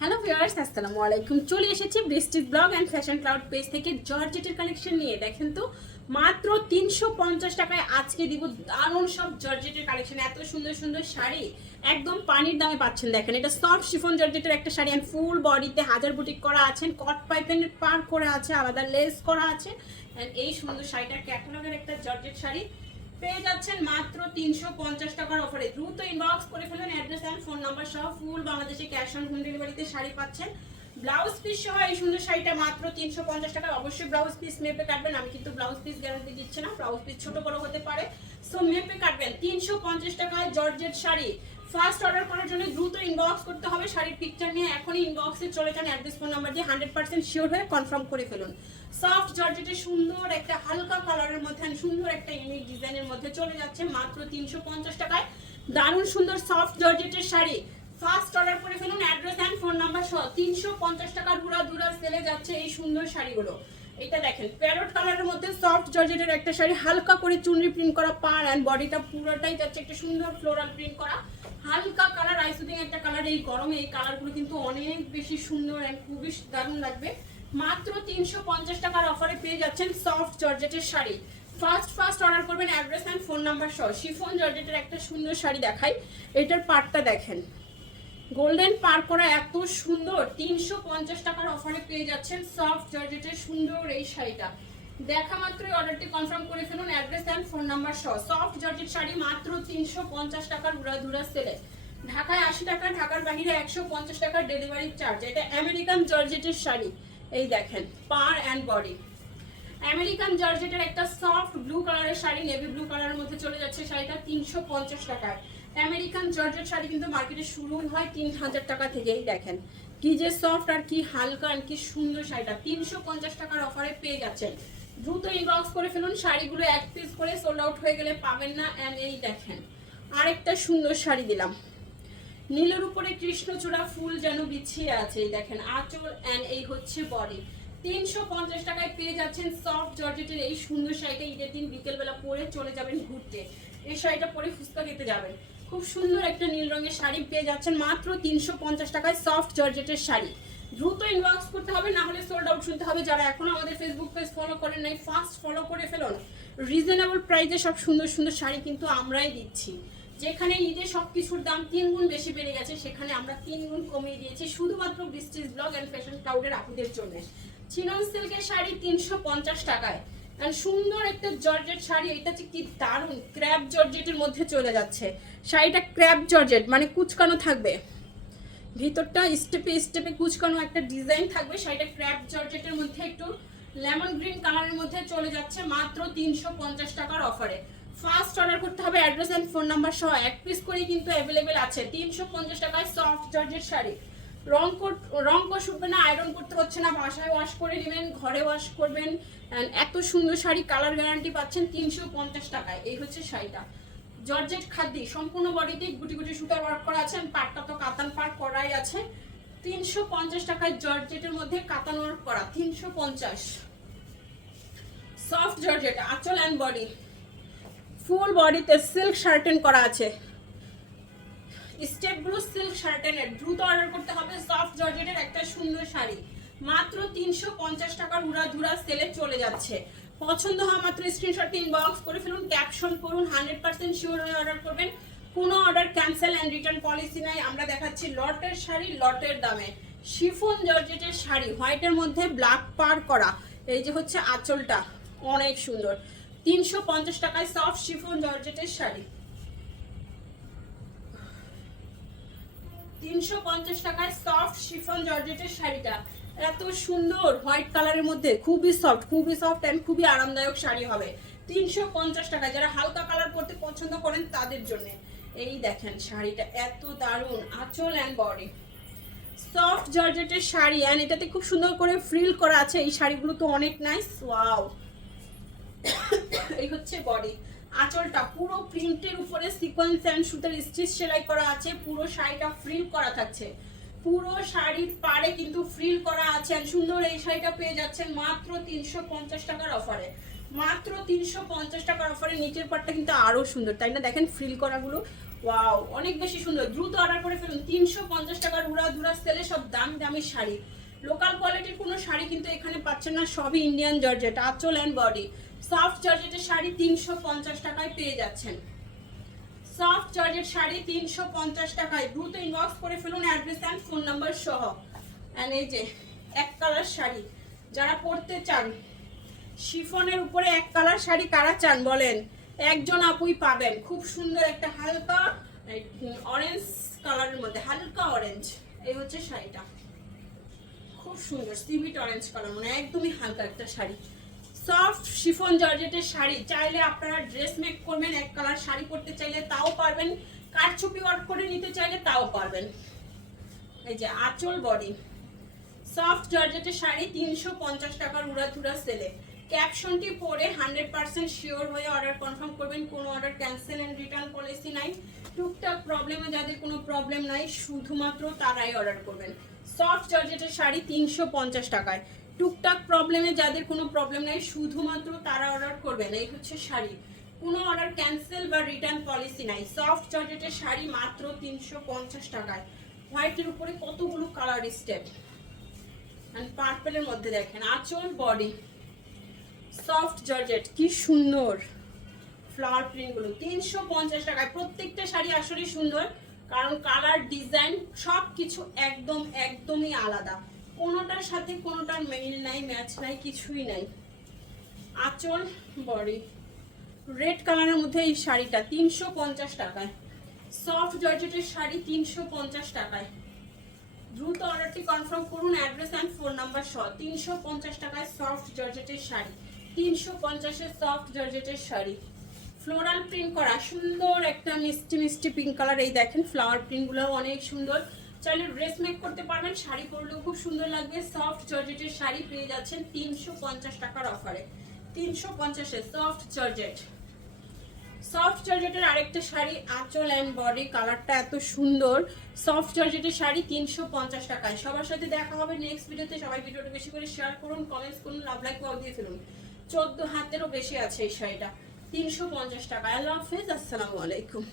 Hello viewers, আসসালামু আলাইকুম। চলে এসেছি বৃষ্টির blog and fashion cloud page থেকে জর্জেটের কালেকশন নিয়ে। দেখেন তো মাত্র 350 টাকায় আজকে দিব দারুণ সব জর্জেটের কালেকশন। এত সুন্দর সুন্দর শাড়ি একদম পানির দামে পাচ্ছেন। দেখেন এটা সফট শিফন জর্জেটের একটা শাড়ি অ্যান্ড ফুল বডিতে হাজার বুটিক করা আছে, কট পাইপেনের পার করা আছে, আলাদা লেস করা আছে। অ্যান্ড এই সুন্দর শাড়িটার ক্যাটালগের একটা জর্জেট শাড়ি পেয়ে যাচ্ছেন মাত্র 350 টাকার অফারে। দ্রুত ইনবক্স করে ফেলুন, অ্যাড্রেস এন্ড ফোন নাম্বার সহ ফুল বাংলাদেশে ক্যাশ অন হোম ডেলিভারিতে শাড়ি পাচ্ছেন। ব্লাউজ পিস সহ এই সুন্দর শাড়িটা মাত্র 350 টাকা। অবশ্যই ব্লাউজ পিস মেপে কাটবেন, আমি কিন্তু ব্লাউজ পিস গ্যারান্টি দিচ্ছি না, ব্লাউজ পিস ছোট বড় হতে পারে, সো মেপে কাটবেন। 350 টাকায় জর্জেট শাড়ি। ফার্স্ট অর্ডার করার জন্য দ্রুত ইনবক্স করতে হবে, শাড়ির পিকচার নিয়ে এখনই ইনবক্সে চলে যান, অ্যাড্রেস ফোন নাম্বার দিয়ে 100% শিওর হয়ে কনফার্ম করে ফেলুন। সফট জর্জেটের সুন্দর একটা হালকা কালারের মধ্যে সুন্দর একটা ইউনিক ডিজাইনের মধ্যে চলে যাচ্ছে মাত্র 350 টাকায়। দারুণ সুন্দর সফট জর্জেটের শাড়ি ফার্স্ট অর্ডার করে ফেলুন, অ্যাড্রেস এন্ড ফোন নাম্বার সহ। 350 টাকার ধুরা সেলে যাচ্ছে এই সুন্দর শাড়িগুলো। এটা দেখেন প্যারট কালারের মধ্যে সফট জর্জেটের একটা শাড়ি, হালকা করে চুনরি প্রিন্ট করা পার অ্যান্ড বডিটা পুরোটাই যাচ্ছে একটা সুন্দর ফ্লোরাল প্রিন্ট করা হালকা কালার, আইসুদিং একটা কালার। এই গরমে এই কালারগুলো কিন্তু অনেক বেশি সুন্দর অ্যান্ড খুবই দারুণ লাগবে। মাত্র 350 টাকার অফারে পেয়ে যাচ্ছেন সফট জর্জেটের শাড়ি। ফার্স্ট অর্ডার করবেন, অ্যাড্রেস এন্ড ফোন নাম্বার সহ। শিফন জর্জেটের একটা সুন্দর শাড়ি দেখাই, এটার পাটটা দেখেন গোল্ডেন পার করা এত সুন্দর। 350 টাকার অফারে পেয়ে যাচ্ছেন সফট জর্জেটের সুন্দর এই শাড়িটা। দেখা মাত্রই অর্ডারটি কনফার্ম করে ফেলুন, অ্যাড্রেস এন্ড ফোন নাম্বার সহ। সফট জর্জেট শাড়ি মাত্র 350 টাকার ধুরা সেলে। ঢাকায় 80 টাকা, ঢাকার বাইরে 150 টাকার ডেলিভারি চার্জ। এটা আমেরিকান জর্জেটের শাড়ি, এই দেখেন পার অ্যান্ড বডি। আমেরিকান জর্জেটের একটা সফট ব্লু কালারের শাড়ি, নেভি ব্লু কালারের মধ্যে চলে যাচ্ছে শাড়িটা 350 টাকায়। আমেরিকান জর্জেট শাড়ি কিন্তু মার্কেটে শুরু হয় 3000 টাকা থেকেই। দেখেন কি যে সফট আর কি হালকা আর কি সুন্দর শাড়িটা 350 টাকার অফারে পেয়ে যাচ্ছেন। দ্রুত ইনবক্স করে ফেলুন, শাড়িগুলো এক পিস করে সোল্ড আউট হয়ে গেলে পাবেন না। অ্যান্ড এই দেখেন আরেকটা সুন্দর শাড়ি দিলাম, নীলের উপরে কৃষ্ণচূড়া ফুল যেন বিছিয়ে আছে। এই দেখেন আঁচল অ্যান্ড এই হচ্ছে বডি। 350 টাকায় পেয়ে যাচ্ছেন সফট জর্জেটের এই সুন্দর শাড়িটা। ঈদের দিন বিকেলবেলা পরে চলে যাবেন ঘুরতে, এই শাড়িটা পরে ফুচকা খেতে যাবেন। খুব সুন্দর একটা নীল রঙের শাড়ি পেয়ে যাচ্ছেন মাত্র 350 টাকায় সফট জর্জেটের শাড়ি। দ্রুত ইনবক্স করতে হবে, না হলে সোল্ড আউট শুনতে হবে। যারা এখনো আমাদের ফেসবুক পেজ ফলো করেন নাই, ফার্স্ট ফলো করে ফেলুন। রিজনেবল প্রাইসে সব সুন্দর সুন্দর শাড়ি কিন্তু আমরাই দিচ্ছি। যেখানে ঈদে সবকিছুর দাম 3 গুণ বেশি বেড়ে গেছে, সেখানে আমরা 3 গুণ কমিয়ে দিয়েছি শুধুমাত্র বৃষ্টিস ব্লগ অ্যান্ড ফ্যাশন ক্লাউডের আপুদের জন্য। চিনন সিল্কের শাড়ি 350 টাকায়। এন্ড সুন্দর একটা জর্জেট শাড়ি, এটা হচ্ছে কি দারুণ ক্র্যাব জর্জেটের মধ্যে চলে যাচ্ছে শাড়িটা। ক্র্যাব জর্জেট মানে কুচকানো থাকবে, ভিতরটা স্টেপে স্টেপে কুচকানো একটা ডিজাইন থাকবে। শাড়িটা ক্র্যাব জর্জেটের মধ্যে একটু লেমন গ্রিন কালারের মধ্যে চলে যাচ্ছে মাত্র 350 টাকার অফারে। ফার্স্ট অর্ডার করতে হবে, অ্যাড্রেস এন্ড ফোন নাম্বার সহ। এক পিস করেই কিন্তু অ্যাভেলেবেল আছে। 350 টাকায় সফট জর্জেট শাড়ি। রং কোষ উঠবে না, আয়রন করতে হচ্ছে না, বাসায় ওয়াশ করে নেবেন, ঘরে ওয়াশ করবেন। এত সুন্দর শাড়ি, কালার গ্যারান্টি পাচ্ছেন 350 টাকায়। এই হচ্ছে শাড়িটা জর্জেট খাদ্যি, সম্পূর্ণ বডিতে গুটি গুটি সুতার ওয়ার্ক করা আছে। পাটটা তো কাতান পাট করাই আছে। 350 টাকায় জর্জেটের মধ্যে কাতান ওয়ার্ক করা 350। সফট জর্জেট আঁচল অ্যান্ড বডি, ফুল বডিতে সিল্ক শার্টেন করা আছে। স্টেপগুলো সিল্ক শার্টেনের। দ্রুত অর্ডার করতে হবে সফট জর্জেটের একটা সুন্দর শাড়ি মাত্র 350 টাকার ধুরা সেলে চলে যাচ্ছে। পছন্দ হওয়া মাত্র স্ক্রিনশট ইনবক্স করে ফেলুন, ক্যাপশন করুন, 100% শিওর হয়ে অর্ডার করবেন। কোনো order cancel and return policy নাই। আমরা দেখাচ্ছি লটের শাড়ি লটের দামে। শিফন জর্জেটের শাড়ি হোয়াইটের মধ্যে ব্ল্যাক পার করা, এই যে হচ্ছে আঁচলটা অনেক সুন্দর। 350 টাকায় সফট শিফন জর্জেটের শাড়ি। 350 টাকায় সফট শিফন জর্জেটের শাড়িটা এত সুন্দর হোয়াইট কালারের মধ্যে, খুবই সফট এন্ড খুবই আরামদায়ক শাড়ি হবে 350 টাকা। যারা হালকা কালার পরতে পছন্দ করেন তাদের জন্য এই দেখেন শাড়িটা এত দারুণ, আঁচল অ্যান্ড বডি। সফট জর্জেটের শাড়ি অ্যান্ড এটাতে খুব সুন্দর করে ফ্রিল করা আছে। এই শাড়িগুলো তো অনেক নাইস, ওয়াও। এই হচ্ছে বডি, আঁচলটা পুরো প্রিন্টের উপরে সিকোয়েন্স এন্ড সুতার স্টিচ সেলাই করা আছে। পুরো শাড়িটা ফ্রিল করা থাকছে, পুরো শাড়ির পাড়ে কিন্তু ফ্রিল করা আছে। আর সুন্দর এই শাড়িটা পেয়ে যাচ্ছেন মাত্র 350 টাকার অফারে। মাত্র 350 টাকার অফারে। নিচের পাটটা কিন্তু আরো সুন্দর, তাই না? দেখেন ফ্রিল করাগুলো ওয়াও, অনেক বেশি সুন্দর। দ্রুত অর্ডার করে ফেলুন। 350 টাকার উড়াধুরা সেলে সব দাম দামি শাড়ি। লোকাল কোয়ালিটির কোনো শাড়ি কিন্তু এখানে পাচ্ছেন না, সবই ইন্ডিয়ান জর্জেট। আঁচল অ্যান্ড বডি সফট জর্জেটের শাড়ি 350 টাকায় পেয়ে যাচ্ছেন। সফট জর্জেট শাড়ি 350 টাকায়। দ্রুত ইনবক্স করে ফেলুন অ্যাড্রেস অ্যান্ড ফোন নাম্বার সহ। অ্যান্ড এই যে এক কালার শাড়ি যারা পরতে চান, শিফনের উপরে এক কালার শাড়ি কারা চান বলেন? একজন আপুই পাবেন। খুব সুন্দর একটা হালকা অরেঞ্জ কালারের মধ্যে, হালকা অরেঞ্জ। এই হচ্ছে শাড়িটা, খুব সুন্দর সিভিট অরেঞ্জ কালার, মানে একদমই হালকা একটা শাড়ি। সফট শিফন জর্জেটের শাড়ি চাইলে আপনারা ড্রেস মেক করবেন, এক কালার শাড়ি পরতে চাইলে তাও পারবেন, কারচুপি ওয়ার্ক করে নিতে চাইলে তাও পারবেন। এই যে আঁচল বডি সফট জর্জেটের শাড়ি 350 টাকার উড়াধুরা সেলে। ক্যাপশনটি পরে 100% শিওর হয়ে অর্ডার কনফার্ম করবেন। কোনো order cancel and return policy নাই। টুকটাক প্রবলেমে যাদের কোনো প্রবলেম নাই শুধুমাত্র তারাই অর্ডার করবেন। সফট জর্জেটের শাড়ি 350 টাকায়। টুকটাক প্রবলেমে যাদের কোনো প্রবলেম নাই শুধুমাত্র তারা অর্ডার করবেন। এই হচ্ছে শাড়ি, কোনো অর্ডার ক্যান্সেল বা রিটার্ন পলিসি নাই। সফট জর্জেটের শাড়ি মাত্র 350 টাকায়। হোয়াইটের উপরে কতগুলো কালার স্টেপ, এন্ড পার্পলের মধ্যে দেখেন আঁচল বডি সফট জর্জেট, কি সুন্দর ফ্লাওয়ার প্রিন্টগুলো 350 টাকায়। প্রত্যেকটা শাড়ি আসলে সুন্দর, কারণ কালার ডিজাইন সব কিছু একদমই আলাদা। কোনোটার সাথে কোনোটার মিল নাই, ম্যাচ নাই, কিছুই নাই। আঁচল বডি রেড কালারের মধ্যে এই শাড়িটা 350 টাকায়। সফট জর্জেটের শাড়ি 350 টাকায়। দ্রুত অর্ডারটি কনফার্ম করুন অ্যাড্রেস অ্যান্ড ফোন নাম্বার সহ। 350 টাকায় সফট জর্জেটের শাড়ি, 350-এর সফট জর্জেটের শাড়ি। ফ্লোরাল প্রিন্ট করা সুন্দর একটা মিষ্টি মিষ্টি পিঙ্ক কালার। এই দেখেন ফ্লাওয়ার প্রিন্টগুলো অনেক সুন্দর। চাইলে ড্রেস মেক করতে পারবেন, শাড়ি পরলেও খুব সুন্দর লাগবে। সফট জর্জেটের শাড়ি পেয়ে যাচ্ছেন 350 টাকার অফারে। 350-এ সফট জর্জেট। সফট জর্জেটের আরেকটা শাড়ি আঁচল অ্যান্ড বডি, কালারটা এত সুন্দর। সফট জর্জেটের শাড়ি 350 টাকায়। সবার সাথে দেখা হবে নেক্সট ভিডিওতে। সবাই ভিডিওটা বেশি করে শেয়ার করুন, কমেন্টস করুন, লাভ লাইক ওয়াও দিয়ে ফেলুন। 14 হাতেরও বেশি আছে এই শাড়িটা, 350 টাকা। আল্লাহ হাফেজ, আসসালামু আলাইকুম।